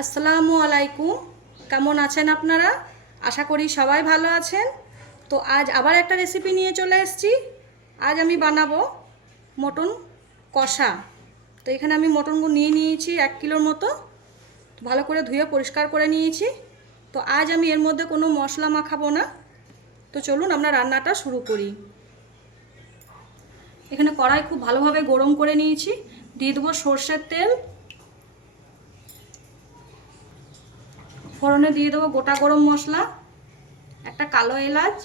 আসসালামু আলাইকুম। কেমন আছেন আপনারা? আশা করি সবাই ভালো আছেন। তো আজ আবার একটা রেসিপি নিয়ে চলে এসেছি। আজ আমি বানাবো মটন কষা। তো এখানে আমি মটনগুলো নিয়ে নিয়েছি 1 কিলোর মতো। ভালো করে ধুয়ে পরিষ্কার করে নিয়েছি। তো আজ আমি এর মধ্যে কোনো মশলা মাখাবো না। তো চলুন আমরা রান্নাটা শুরু করি। এখানে কড়াই খুব ভালোভাবে গরম করে নিয়েছি। দিয়ে দেবো সর্ষের তেল। ফোড়নে দিয়ে দেবো গোটা গরম মশলা, একটা কালো এলাচ,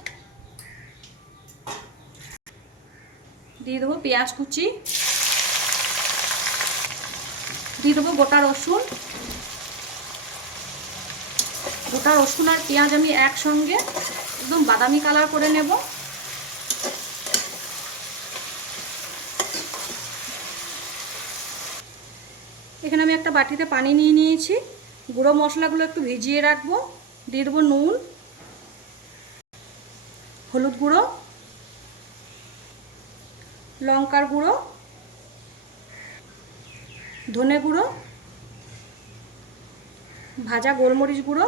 দিয়ে দেবো পেঁয়াজ কুচি, দিয়ে দেবো গোটা রসুন। গোটা রসুন আর পেঁয়াজ আমি একসঙ্গে একদম বাদামি কালার করে নেব। এখানে আমি একটা বাটিতে পানি নিয়ে নিয়েছি। গুঁড়ো মশলাগুলো একটু ভিজিয়ে রাখবো। দিয়ে দেবো নুন, হলুদ গুঁড়ো, লঙ্কার গুঁড়ো, ধনে গুঁড়ো, ভাজা গোলমরিচ গুঁড়ো,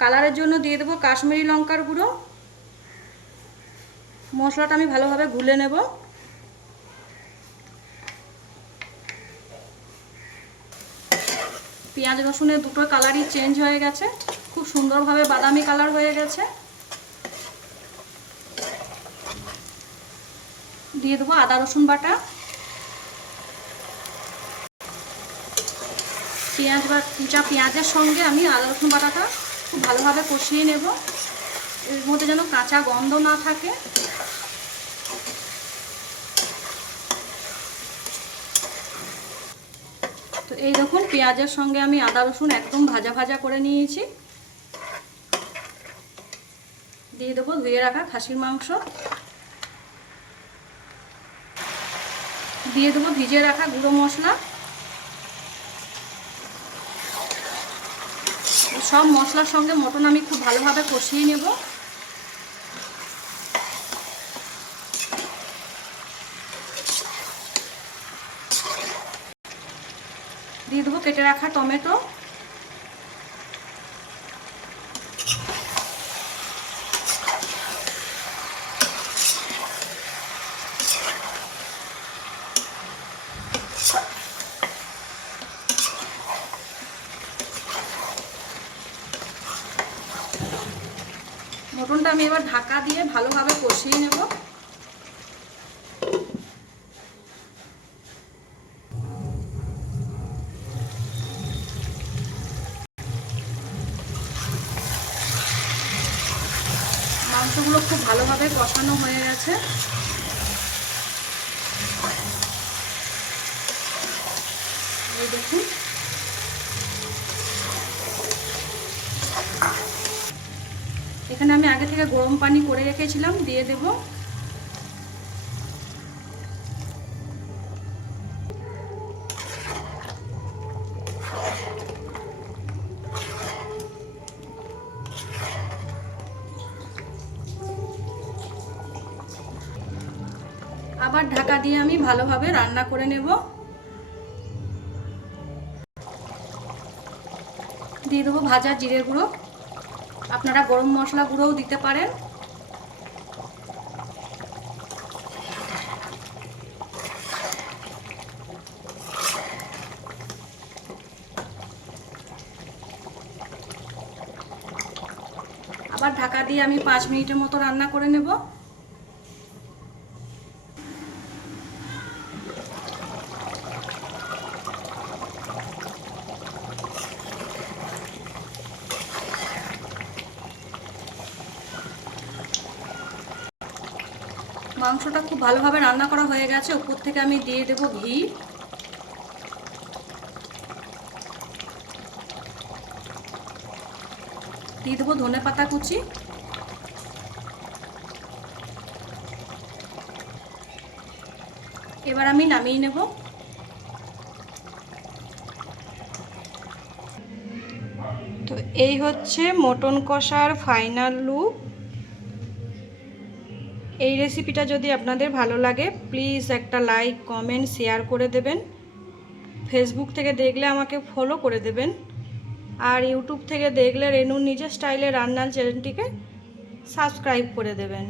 কালারের জন্য দিয়ে দেবো কাশ্মীরি লঙ্কার গুঁড়ো। মশলাটা আমি ভালোভাবে গুলে নেব। পেঁয়াজ রসুনের দুটো কালারই চেঞ্জ হয়ে গেছে, খুব সুন্দরভাবে বাদামি কালার হয়ে গেছে। দিয়ে দেবো আদা রসুন বাটা। কুচা পেঁয়াজের সঙ্গে আমি আদা রসুন বাটাটা খুব ভালোভাবে কষিয়ে নেব। এর মধ্যে যেন কাঁচা গন্ধ না থাকে। তো এই দেখুন পেঁয়াজের সঙ্গে আমি আদা রসুন একদম ভাজা ভাজা করে নিয়েছি। দিয়ে দেবো ধুয়ে রাখা খাসির মাংস, দিয়ে দেবো ভিজিয়ে রাখা গুঁড়ো মশলা। সব মশলার সঙ্গে মটন আমি খুব ভালোভাবে কষিয়ে নেব। দিয়ে দেবো কেটে রাখা টমেটো, মটনটা আমি এবার ঢাকা দিয়ে ভালোভাবে কষিয়ে নেব। মাংসগুলো খুব ভালোভাবে কষানো হয়ে গেছে। এই দেখুন এখানে আমি আগে থেকে গরম পানি করে রেখেছিলাম, দিয়ে দেব। আবার ঢাকা দিয়ে আমি ভালোভাবে রান্না করে নেব। দিয়ে দেবো ভাজা জিরে গুঁড়ো, আপনারা গরম মশলা গুঁড়োও দিতে পারেন। আবার ঢাকা দিয়ে আমি 5 মিনিটের মতো রান্না করে নেব। মাংসটা খুব ভালোভাবে রান্না করা হয়ে গেছে। উপর থেকে আমি দিয়ে দেব ঘি। দিয়ে দেবো ধনে পাতা কুচি। এবার আমি নামিয়ে নেব। তো এই হচ্ছে মটন কষার ফাইনাল লুক। এই রেসিপিটা যদি আপনাদের ভালো লাগে প্লিজ একটা লাইক, কমেন্ট, শেয়ার করে দেবেন। ফেসবুক থেকে দেখলে আমাকে ফলো করে দেবেন, আর ইউটিউব থেকে দেখলে রেনুর নিজের স্টাইলে রান্নার চ্যানেলটিকে সাবস্ক্রাইব করে দেবেন।